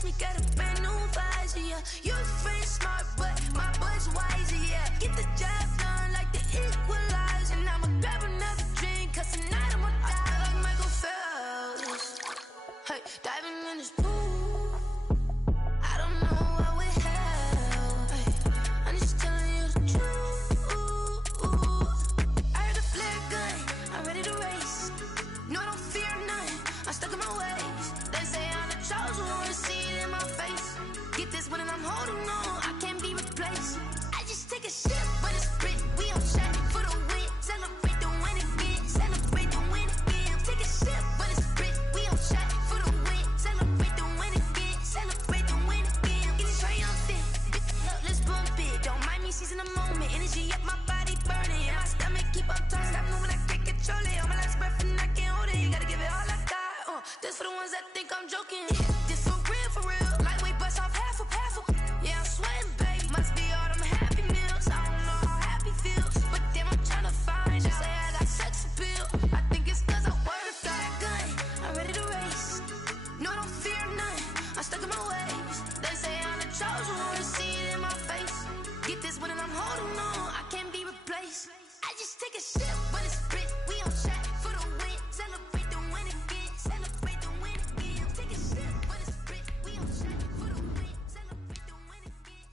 Kiss me, got a brand new visor, yeah. You a friend smart, but my boy's wiser, yeah. Get the job done like the equalizer. And I'ma grab another drink, cause tonight I'ma die like Michael Phelps. Hey, diving in this pool, I don't know what we have. Hey, I'm just telling you the truth. I heard the flare gun, I'm ready to race. No, I don't fear none, I'm stuck in my ways. They say I'm the chosen one, to see it in my face. Get this one and I'm holding on, I can't be replaced. I just take a sip, but it's sprit, we on shot for the win. Celebrate the win again, celebrate the win again. Take a sip, but it's sprit, we on shot for the win. Celebrate the win again, celebrate the win again. Get it triumphant, let's bump it. Don't mind me seizing the moment, energy up my body burning. And my stomach keep on turning, stop moving, I can't control it. On my last breath and I can't hold it, you gotta give it all I got. This for the ones that think I'm joking. This for real. Lightweight bust off half a. Yeah, I'm sweating, baby. Must be all them happy meals. I don't know how happy feels, but damn, I'm trying to find out. Say I got sex appeal. I think it's cause I work got a gun. I'm ready to race. No, I don't fear none. I'm stuck in my ways. They say I'm the chosen one, to see it in my face. Get this one and I'm holding on. I can't be replaced. I just take a sip, but it's split. We on shot for the win. Celebrate the win again. Celebrate the win again. Take a sip, but it's split. We on shot for the win. Celebrate the win again.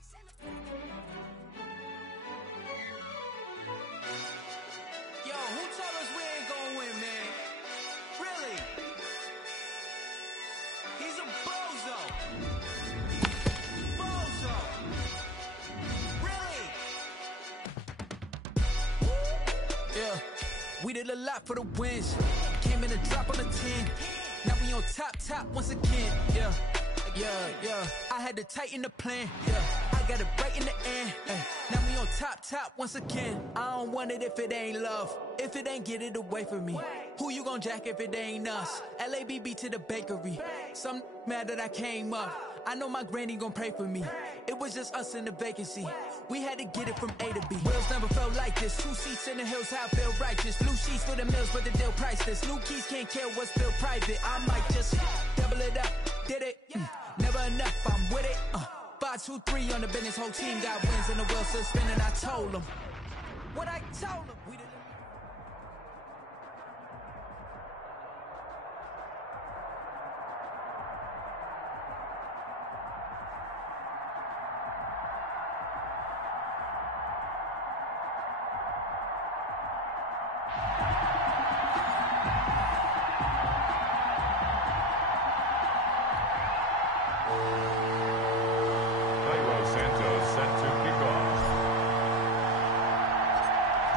Yo, who told us we ain't gonna win, man? Really? He's a bozo. Bozo. Really? Yeah, we did a lot for the wins. Came in a drop on a 10. Now we on top once again. Yeah. I had to tighten the plan. Yeah, I got it right in the end. Now we on top once again. I don't want it if it ain't love. If it ain't, get it away from me. Who you gon' jack if it ain't us? LABB to the bakery. Some mad that I came up. I know my granny gon' pray for me. It was just us in the vacancy. We had to get it from A to B. Wheels never felt like this. 2 seats in the hills, how I feel righteous. Blue sheets for the mills, but the deal priceless. New keys can't care what's still private. I might just double it up. Did it? Never enough, I'm with it. 5, 2, 3 on the business. Whole team got wins and the wheels still spinning. I told them what I told them. We did.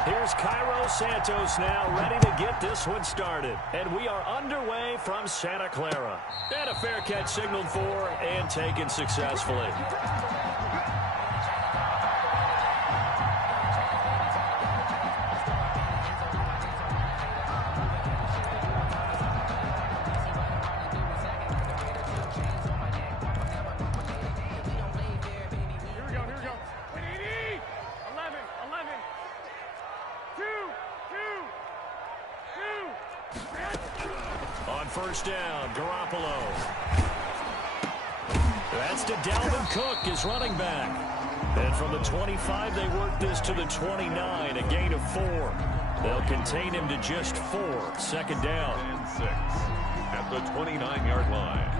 Here's Cairo Santos now ready to get this one started. And we are underway from Santa Clara. And a fair catch signaled for and taken successfully. First down, Garoppolo. That's to Dalvin Cook, his running back. And from the 25, they work this to the 29, a gain of 4. They'll contain him to just 4. Second down. And 6 at the 29-yard line.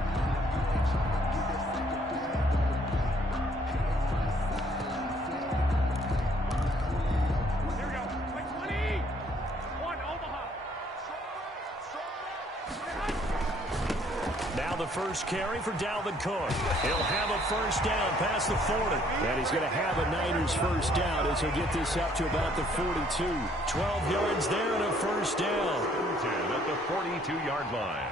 First carry for Dalvin Cook. He'll have a first down past the 40. And he's going to have a Niners first down as he'll get this up to about the 42. 12 yards there and a first down. 10 at the 42-yard line.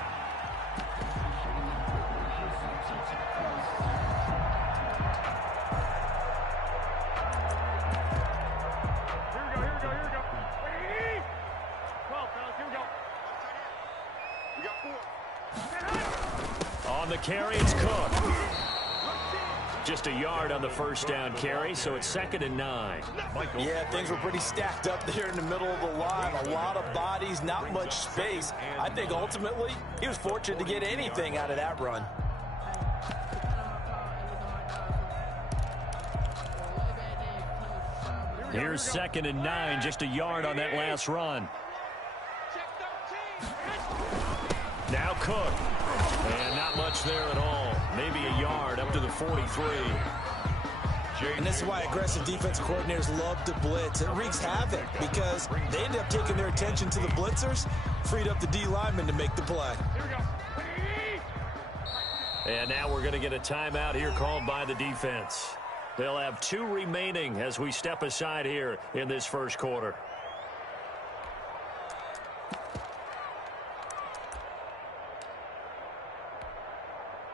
The carry, it's Cook. Just a yard on the first down carry, so it's 2nd and 9. Yeah, things were pretty stacked up there in the middle of the line. A lot of bodies, not much space. I think ultimately he was fortunate to get anything out of that run. Here's 2nd and 9, just a yard on that last run. Now Cook. And not much there at all. Maybe a yard up to the 43. And this is why aggressive defense coordinators love to blitz. It wreaks havoc because they end up taking their attention to the blitzers, freed up the D lineman to make the play. And now we're going to get a timeout here called by the defense. They'll have 2 remaining as we step aside here in this first quarter.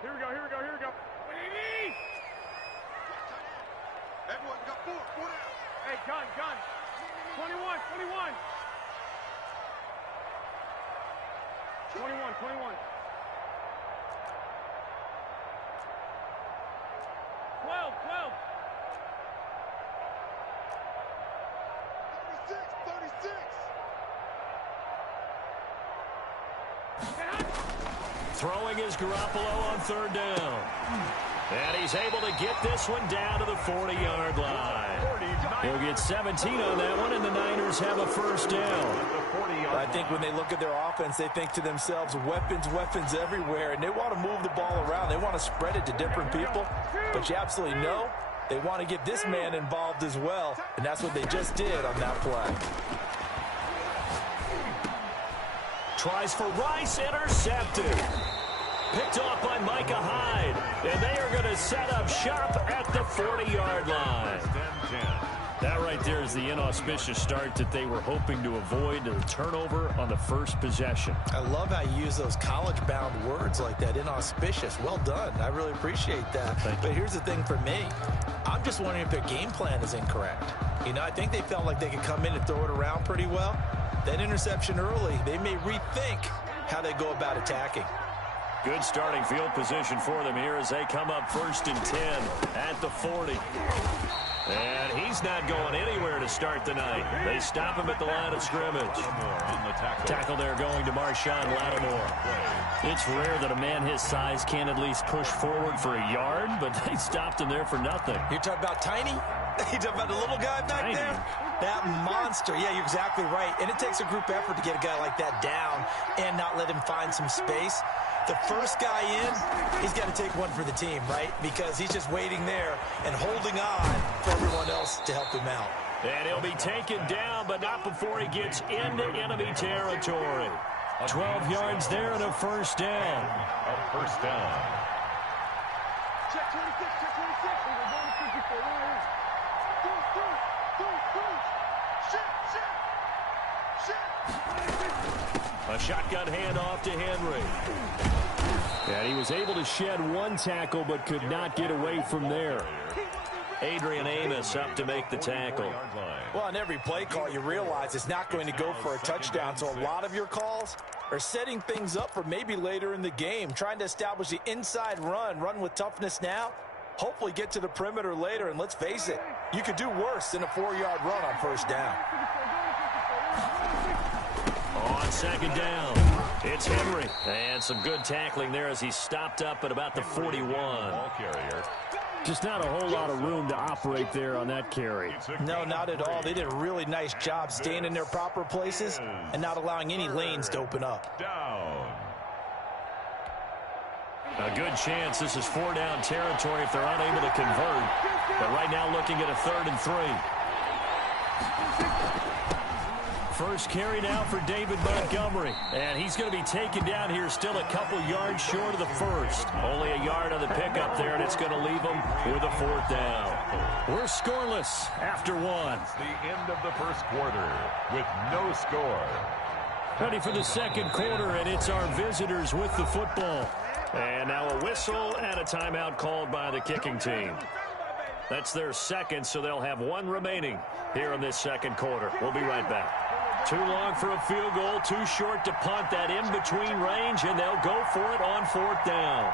Here we go. Everyone got 4 down. Hey, gun. 21. 21. 12. 36. Throwing is Garoppolo on 3rd down. And he's able to get this one down to the 40-yard line. He'll get 17 on that one, and the Niners have a first down. I think when they look at their offense, they think to themselves, weapons everywhere, and they want to move the ball around. They want to spread it to different people, but you absolutely know they want to get this man involved as well, and that's what they just did on that play. Tries for Rice, intercepted. Picked off by Micah Hyde, and they are going to set up shop at the 40-yard line. That right there is the inauspicious start that they were hoping to avoid, the turnover on the first possession. I love how you use those college-bound words like that, inauspicious. Well done. I really appreciate that. But here's the thing for me. I'm just wondering if their game plan is incorrect. You know, I think they felt like they could come in and throw it around pretty well. That interception early, they may rethink how they go about attacking. Good starting field position for them here as they come up 1st and 10 at the 40. And he's not going anywhere to start the night. They stop him at the line of scrimmage. Tackle there going to Marshawn Lattimore. It's rare that a man his size can at least push forward for a yard, but they stopped him there for nothing. You're talking about Tiny? You talking about the little guy back there? That monster. Yeah, you're exactly right. And it takes a group effort to get a guy like that down and not let him find some space. The first guy in, he's got to take one for the team, right? Because he's just waiting there and holding on for everyone else to help him out. And he'll be taken down, but not before he gets into enemy territory. 12 yards there and a first down. A first down. Check 26. We were going to 54. A shotgun handoff to Henry. And he was able to shed one tackle but could not get away from there. Adrian Amos up to make the tackle. Well, on every play call, you realize it's not going to go for a touchdown. So a lot of your calls are setting things up for maybe later in the game, trying to establish the inside run with toughness now, hopefully get to the perimeter later. And let's face it, you could do worse than a 4-yard run on first down. On second down, it's Henry. And some good tackling there as he stopped up at about the 41. Ball carrier. Just not a whole lot of room to operate there on that carry. No, not at all. They did a really nice job staying in their proper places and not allowing any lanes to open up. Down. A good chance this is 4-down territory if they're unable to convert. But right now looking at a 3rd and 3. First carry now for David Montgomery. And he's going to be taken down here still a couple yards short of the first. Only a yard on the pickup there, and it's going to leave him with a 4th down. We're scoreless after 1. It's the end of the first quarter with no score. Ready for the second quarter, and it's our visitors with the football. And now a whistle and a timeout called by the kicking team. That's their second, so they'll have 1 remaining here in this second quarter. We'll be right back. Too long for a field goal, too short to punt. That in-between range, and they'll go for it on 4th down.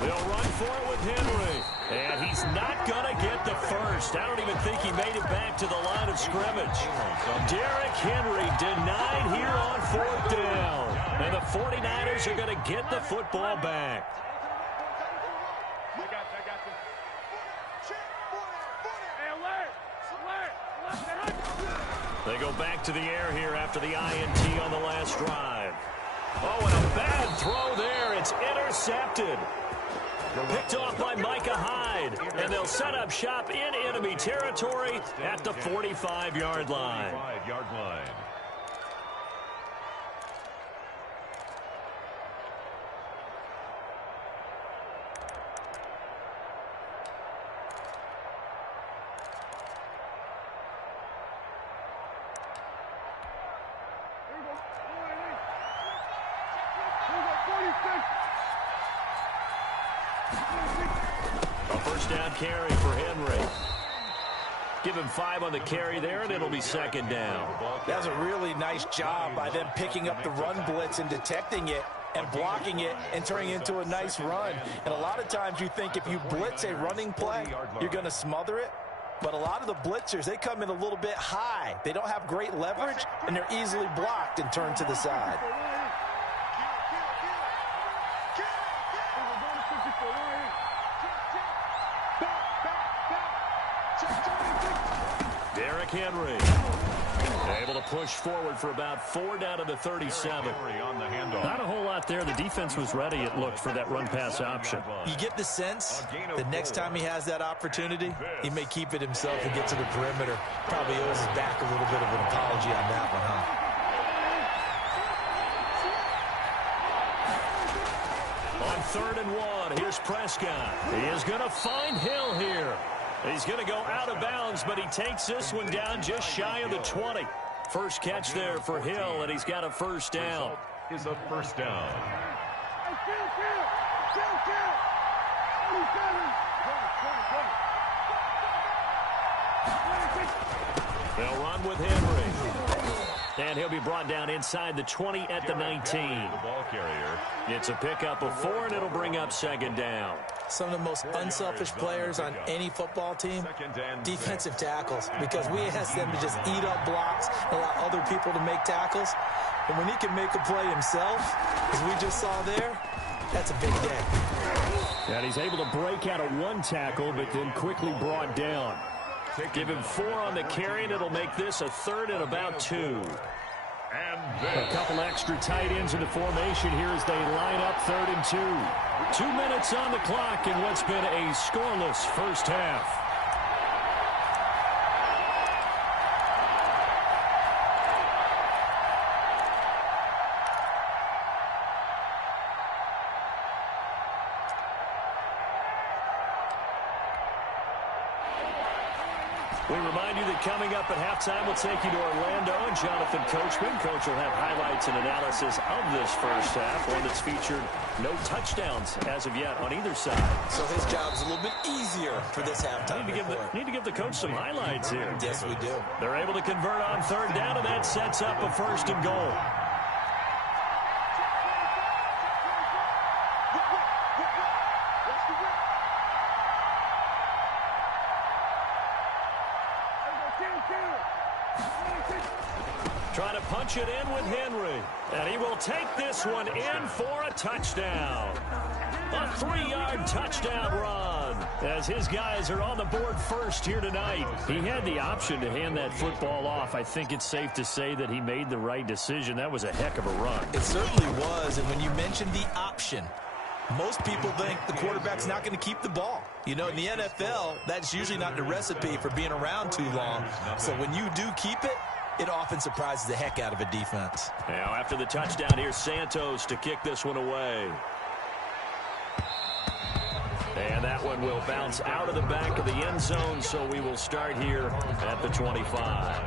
They'll run for it with Henry. And he's not going to get the first. I don't even think he made it back to the line of scrimmage. Derrick Henry denied here on 4th down. And the 49ers are going to get the football back. They go back to the air here after the INT on the last drive. Oh, and a bad throw there. It's intercepted. Picked off by Micah Hyde. And they'll set up shop in enemy territory at the 45-yard line. 45-yard line. A first down carry for Henry. Give him 5 on the carry there, and it'll be 2nd down. That was a really nice job by them picking up the run blitz and detecting it and blocking it and turning it into a nice run. And a lot of times you think if you blitz a running play, you're going to smother it. But a lot of the blitzers, they come in a little bit high. They don't have great leverage, and they're easily blocked and turned to the side. Derrick Henry able to push forward for about 4 down to the 37. Not a whole lot there. The defense was ready, it looked, for that run-pass option. You get the sense that next time he has that opportunity, he may keep it himself and get to the perimeter. Probably owes his back a little bit of an apology on that one, huh? On 3rd and 1, here's Prescott. He is going to find Hill here. He's going to go out of bounds, but he takes this one down just shy of the 20. First catch there for Hill, and he's got a first down. Is a first down. They'll run with Henry. And he'll be brought down inside the 20 at the 19. The ball carrier. It's a pickup of 4, and it'll bring up 2nd down. Some of the most unselfish players on any football team, defensive tackles, because we ask them to just eat up blocks, allow other people to make tackles. And when he can make a play himself, as we just saw there, that's a big day. And he's able to break out of 1 tackle, but then quickly brought down. Give him 4 on the carry, and it'll make this a 3rd and about 2. A couple extra tight ends in the formation here as they line up 3rd and 2. 2 minutes on the clock in what's been a scoreless first half. We remind you that coming up at halftime, we'll take you to Orlando and Jonathan Coachman. Coach will have highlights and analysis of this first half, one that's featured no touchdowns as of yet on either side. So his job's a little bit easier for this halftime. Need to give the coach some highlights here. Yes, we do. They're able to convert on 3rd down, and that sets up a 1st and goal. Trying to punch it in with Henry. And he will take this one in for a touchdown. A 3-yard touchdown run as his guys are on the board first here tonight. He had the option to hand that football off. I think it's safe to say that he made the right decision. That was a heck of a run. It certainly was. And when you mentioned the option, most people think the quarterback's not going to keep the ball. You know, in the NFL, that's usually not the recipe for being around too long. So when you do keep it, it often surprises the heck out of a defense. Now, after the touchdown, here's Santos to kick this one away. And that one will bounce out of the back of the end zone, so we will start here at the 25.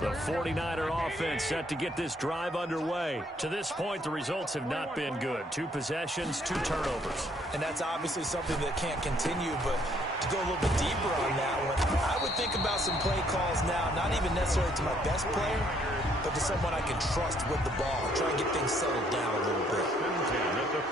The 49er offense set to get this drive underway. To this point, the results have not been good. 2 possessions, 2 turnovers. And that's obviously something that can't continue, but To go a little bit deeper on that one, I would think about some play calls now, not even necessarily to my best player, but to someone I can trust with the ball. Try and get things settled down a little bit.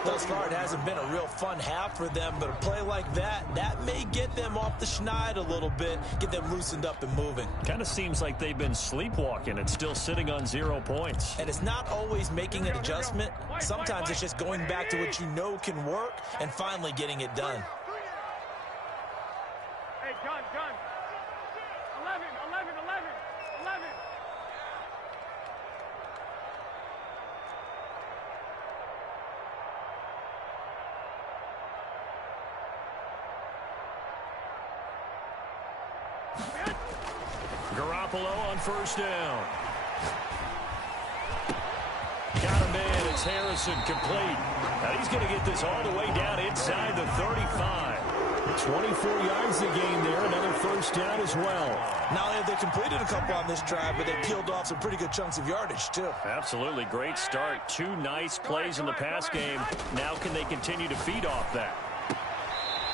Thus far, it hasn't been a real fun half for them, but a play like that may get them off the schneid a little bit, get them loosened up and moving. Kind of seems like they've been sleepwalking and still sitting on 0 points. And it's not always making an adjustment. Sometimes it's just going back to what you know can work and finally getting it done. Hey, gun. 11. Garoppolo on first down. Got him in. It's Harrison complete. Now he's going to get this all the way down inside the 35. 24 yards a game there. Another first down as well. Not only have they completed a couple on this drive, but they peeled off some pretty good chunks of yardage, too. Absolutely. Great start. 2 nice plays in the pass game. Now can they continue to feed off that?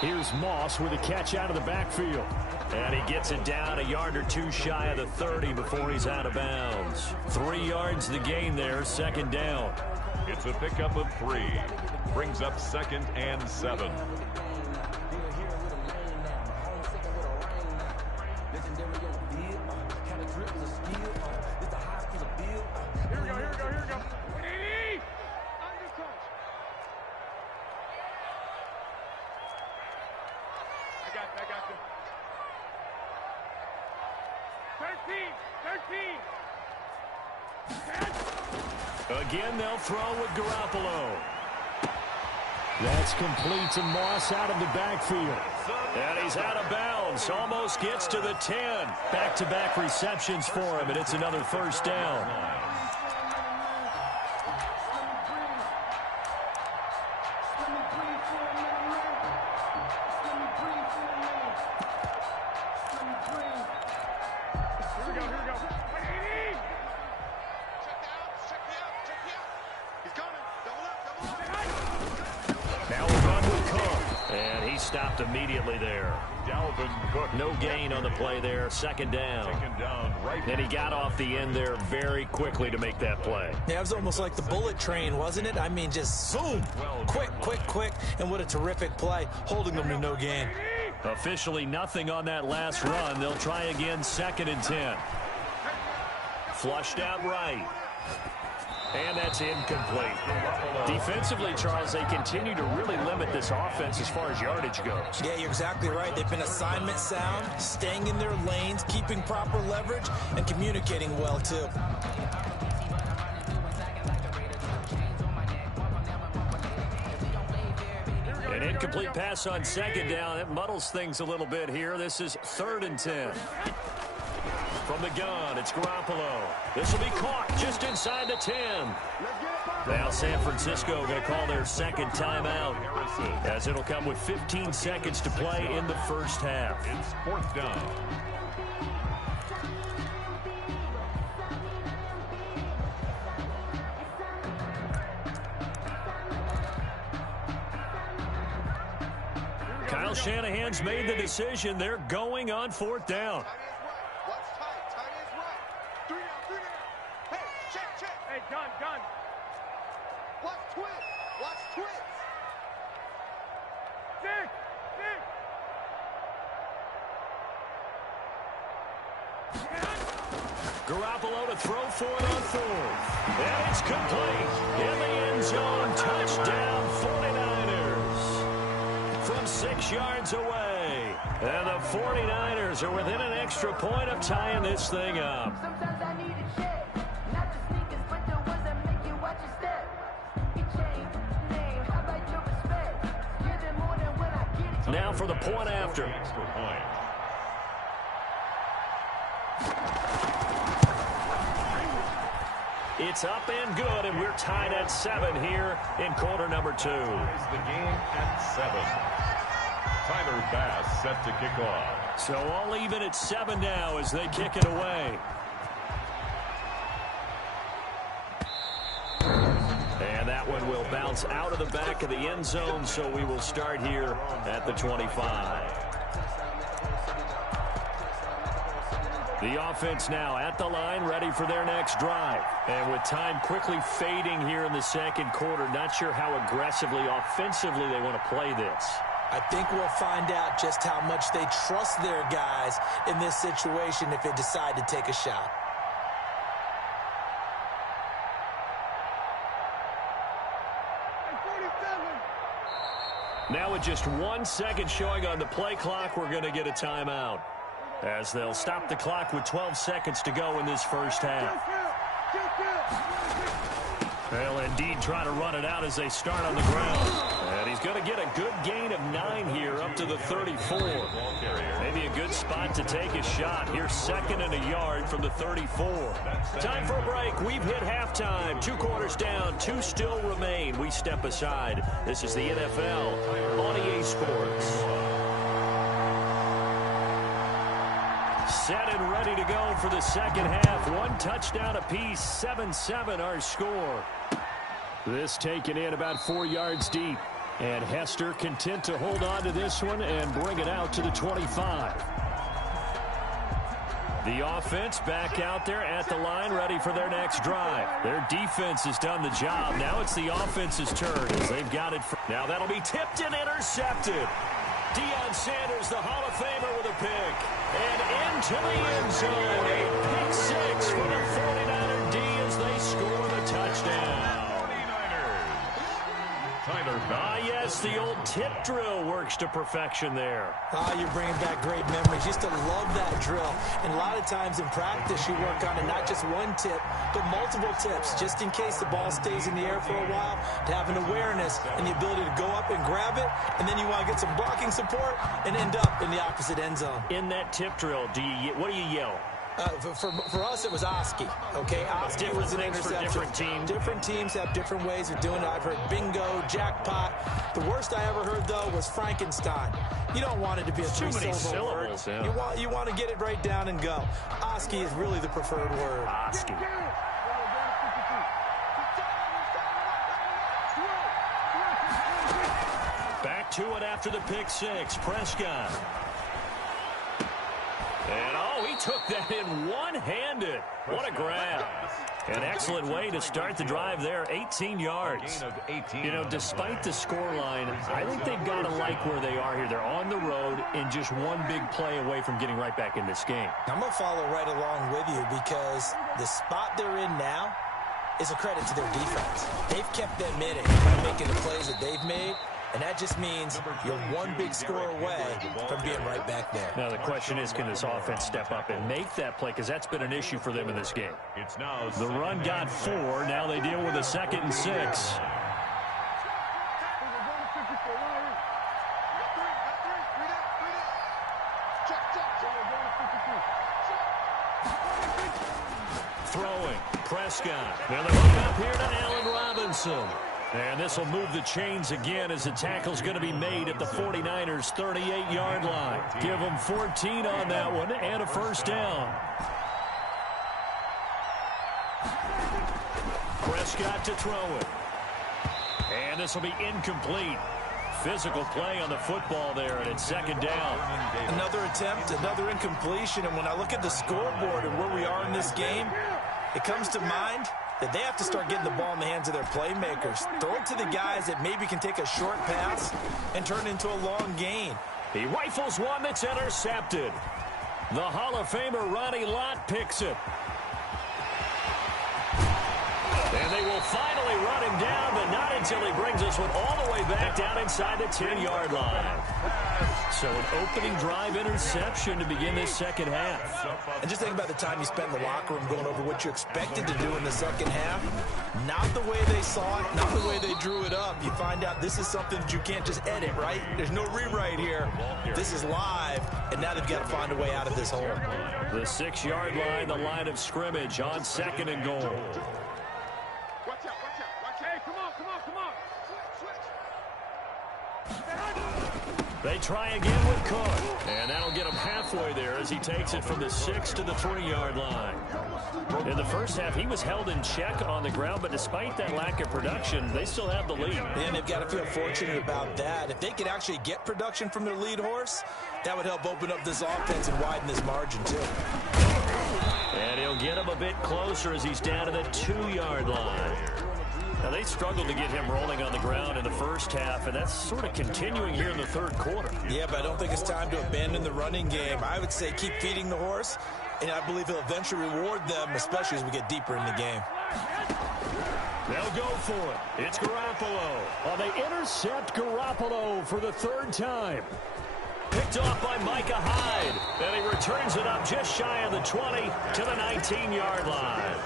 Here's Moss with a catch out of the backfield. And he gets it down a yard or 2 shy of the 30 before he's out of bounds. 3 yards the gain there, second down. It's a pickup of 3. Brings up 2nd and 7. Again, they'll throw with Garoppolo. That's complete to Moss out of the backfield. And he's out of bounds. Almost gets to the 10. Back-to-back receptions for him, and it's another first down. Immediately there. Dalvin Cook. No gain on the play there. Second down. Right. And he got off the end there very quickly to make that play. Yeah, it was almost like the bullet train, wasn't it? I mean, just zoom. Quick. And what a terrific play, holding them to no gain. Officially nothing on that last run. They'll try again, 2nd and 10. Flushed out right. And that's incomplete. Defensively, Charles, they continue to really limit this offense as far as yardage goes. Yeah, you're exactly right. They've been assignment sound, staying in their lanes, keeping proper leverage, and communicating well, too. An incomplete pass on 2nd down. It muddles things a little bit here. This is 3rd and 10. From the gun, it's Garoppolo. This will be caught just inside the 10. Now San Francisco going to call their 2nd timeout, as it'll come with 15 seconds to play in the first half. It's 4th down. Kyle Shanahan's made the decision. They're going on 4th down. Gun. Watch twist. Six. Garoppolo to throw for it on 4th. And it's complete. In the end zone. Touchdown 49ers. From 6 yards away. And the 49ers are within an extra point of tying this thing up. Now for the point after. It's up and good, and we're tied at 7 here in quarter number 2. The game at 7. Tyler Bass set to kick off. So all even at 7 now as they kick it away. And that one will bounce out of the back of the end zone, so we will start here at the 25. The offense now at the line, ready for their next drive. And with time quickly fading here in the second quarter, not sure how aggressively, offensively they want to play this. I think we'll find out just how much they trust their guys in this situation if they decide to take a shot. Now with just 1 second showing on the play clock, we're going to get a timeout, as they'll stop the clock with 12 seconds to go in this first half. They'll indeed try to run it out as they start on the ground. And he's going to get a good gain of 9 here up to the 34. Maybe a good spot to take a shot. Here's 2nd and a yard from the 34. Time for a break. We've hit halftime. 2 quarters down. 2 still remain. We step aside. This is the NFL on EA Sports. Set and ready to go for the second half. 1 touchdown apiece. 7-7 our score. This taken in about 4 yards deep. And Hester content to hold on to this one and bring it out to the 25. The offense back out there at the line, ready for their next drive. Their defense has done the job. Now it's the offense's turn as they've got it. Now that'll be tipped and intercepted. Deion Sanders, the Hall of Famer, with a pick. And into the end zone. A pick 6 for the 49er D as they score the touchdown. Yes, the old tip drill works to perfection there. You're bringing back great memories. Used to love that drill. And a lot of times in practice, you work on it, not just 1 tip, but multiple tips, just in case the ball stays in the air for a while, to have an awareness and the ability to go up and grab it, and then you want to get some blocking support and end up in the opposite end zone. In that tip drill, what do you yell? For us, it was Oski. Okay, Oski was an interception. Different teams. Different teams have different ways of doing it. I've heard bingo, jackpot. The worst I ever heard, though, was Frankenstein. You don't want it to be a three-syllable word. Yeah. You want to get it right down and go. Oski is really the preferred word. Oski. Back to it after the pick 6. Prescott. And, he took that in one-handed. What a grab. An excellent way to start the drive there. 18 yards. Despite the scoreline, I think they've got to like where they are here. They're on the road and just one big play away from getting right back in this game. I'm going to follow right along with you because the spot they're in now is a credit to their defense. They've kept them in it by making the plays that they've made. And that just means you're one big score away from being right back there. Now the question is, can this offense step up and make that play? Because that's been an issue for them in this game. The run got 4. Now they deal with a 2nd and 6. Throwing. Prescott. Now they look up here to Allen Robinson. And this will move the chains again as the tackle's going to be made at the 49ers' 38-yard line. Give them 14 on that one and a first down. Prescott to throw it. And this will be incomplete. Physical play on the football there, and it's 2nd down. Another attempt, another incompletion. And when I look at the scoreboard and where we are in this game, it comes to mind that they have to start getting the ball in the hands of their playmakers. Throw it to the guys that maybe can take a short pass and turn it into a long gain. He rifles one that's intercepted. The Hall of Famer Ronnie Lott picks it. And they will finally run him down, but not until he brings this one all the way back down inside the 10-yard line. So an opening drive interception to begin this second half. And just think about the time you spent in the locker room going over what you expected to do in the second half. Not the way they saw it, not the way they drew it up. You find out this is something that you can't just edit, right? There's no rewrite here. This is live, and now they've got to find a way out of this hole. The 6-yard line, the line of scrimmage on 2nd and goal. Watch out, watch out, watch out. Hey, come on, come on, come on. Switch. They try again with Cook. And that'll get him halfway there as he takes it from the 6 to the 3-yard line. In the first half, he was held in check on the ground, but despite that lack of production, they still have the lead. And they've got to feel fortunate about that. If they could actually get production from their lead horse, that would help open up this offense and widen this margin, too. they'll get him a bit closer as he's down to the 2-yard line. Now, they struggled to get him rolling on the ground in the first half, and that's sort of continuing here in the third quarter. Yeah, but I don't think it's time to abandon the running game. I would say keep feeding the horse, and I believe he'll eventually reward them, especially as we get deeper in the game. They'll go for it. It's Garoppolo. Well, they intercept Garoppolo for the third time. Picked off by Micah Hyde. And he returns it up just shy of the 20 to the 19-yard line.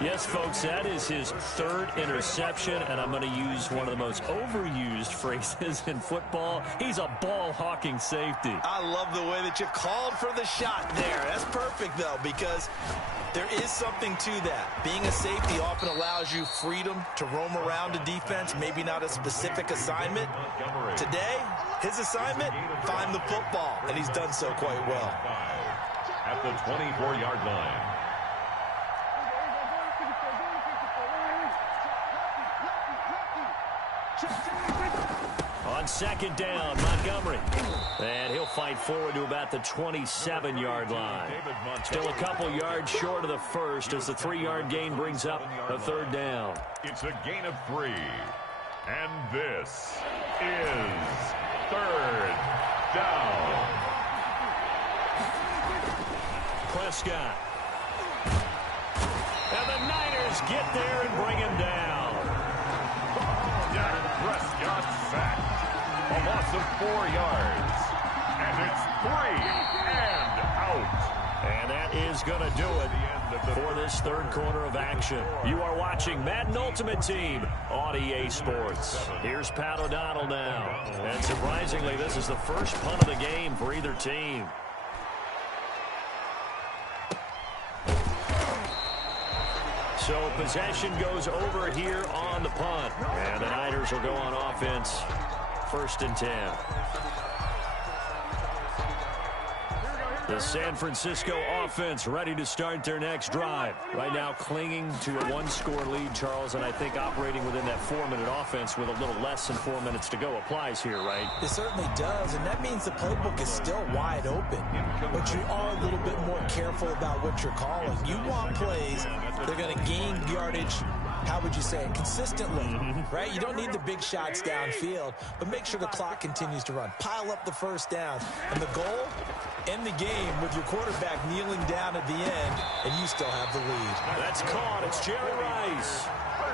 Yes, folks, that is his third interception, and I'm going to use one of the most overused phrases in football. He's a ball-hawking safety. I love the way that you called for the shot there. That's perfect, though, because there is something to that. Being a safety often allows you freedom to roam around a defense, maybe not a specific assignment. Today, his assignment, find the football, and he's done so quite well. At the 24-yard line. On second down, Montgomery. And he'll fight forward to about the 27-yard line. Still a couple yards short of the first as the 3-yard gain brings up a third down. It's a gain of 3. And this is third down. Prescott. And the Niners get there and bring him down. Dak Prescott sacked. A loss of 4 yards. And it's 3 and out. And that is going to do it for this third quarter of action. You are watching Madden Ultimate Team on EA Sports. Here's Pat O'Donnell now. And surprisingly, this is the first punt of the game for either team. So possession goes over here on the punt. And the Niners will go on offense. 1st and 10. The San Francisco offense ready to start their next drive. Right now clinging to a 1-score lead, Charles, and I think operating within that 4-minute offense with a little less than 4 minutes to go applies here, right? It certainly does, and that means the playbook is still wide open. But you are a little bit more careful about what you're calling. You want plays that are going to gain yardage, how would you say it, consistently, right? You don't need the big shots downfield, but make sure the clock continues to run. Pile up the first down. And the goal, end the game with your quarterback kneeling down at the end, and you still have the lead. That's caught. It's Jerry Rice.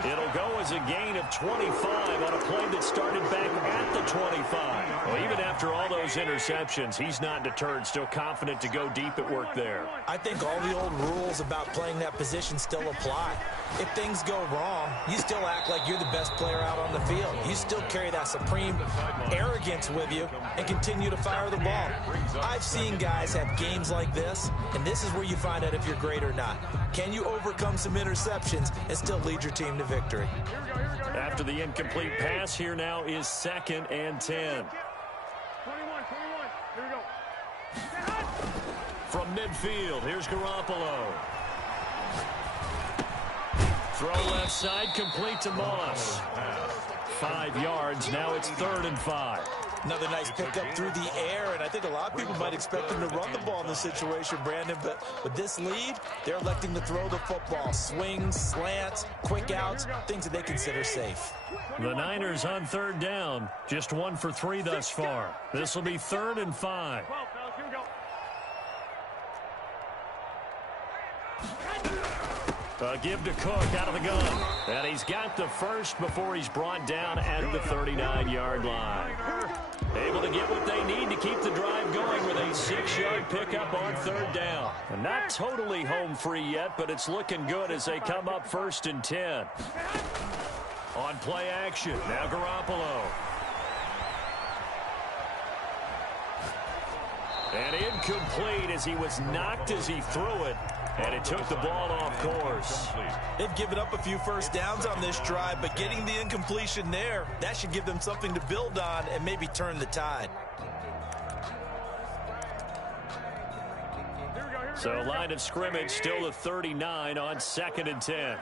It'll go as a gain of 25 on a play that started back at the 25. Well, even after all those interceptions, he's not deterred, still confident to go deep at work there. I think all the old rules about playing that position still apply. If things go wrong, you still act like you're the best player out on the field. You still carry that supreme arrogance with you and continue to fire the ball. I've seen guys have games like this, and this is where you find out if you're great or not. Can you overcome some interceptions and still lead your team to victory? After the incomplete pass, here now is 2nd and 10. 21, here we go. From midfield, here's Garoppolo. Throw left side, complete to Moss. 5 yards, now it's 3rd and 5. Another nice pickup through the air, and I think a lot of people might expect them to run the ball in this situation, Brandon, but with this lead, they're electing to throw the football. Swings, slants, quick outs, things that they consider safe. The Niners on 3rd down, just 1 for 3 thus far. This will be 3rd and 5. Give to Cook out of the gun. And he's got the first before he's brought down at the 39-yard line. Able to get what they need to keep the drive going with a 6-yard pickup on 3rd down. And not totally home free yet, but it's looking good as they come up 1st and 10. On play action, now Garoppolo. And incomplete as he was knocked as he threw it. And it took the ball off course. They've given up a few first downs on this drive, but getting the incompletion there, that should give them something to build on and maybe turn the tide. So line of scrimmage still the 39 on 2nd and 10.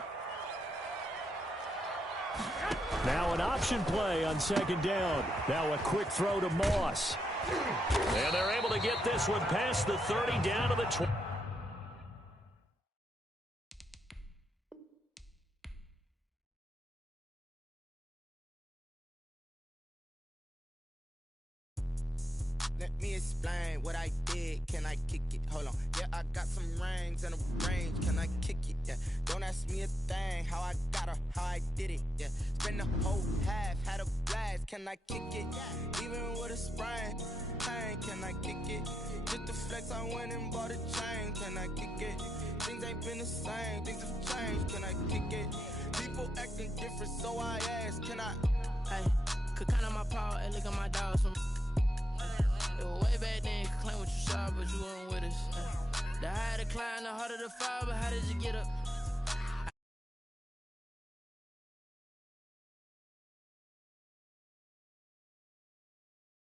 Now an option play on 2nd down. Now a quick throw to Moss. And they're able to get this one past the 30 down to the 20. let me explain what I did. Can I kick it? Hold on. Yeah, I got some rings and a range. Can I kick it? Yeah. Don't ask me a thing. How I got her, how I did it. Yeah. Spend the whole half, had a blast. Can I kick it? Even with a sprain. Pain, can I kick it? Just the flex, I went and bought a chain. Can I kick it? Things ain't been the same. Things have changed. Can I kick it? People acting different, so I ask. Can I? Hey, could count on my power and look at my dogs from. It was way back then, you could claim what you saw, but you weren't with us. The higher the climb, the harder the fall, but how did you get up?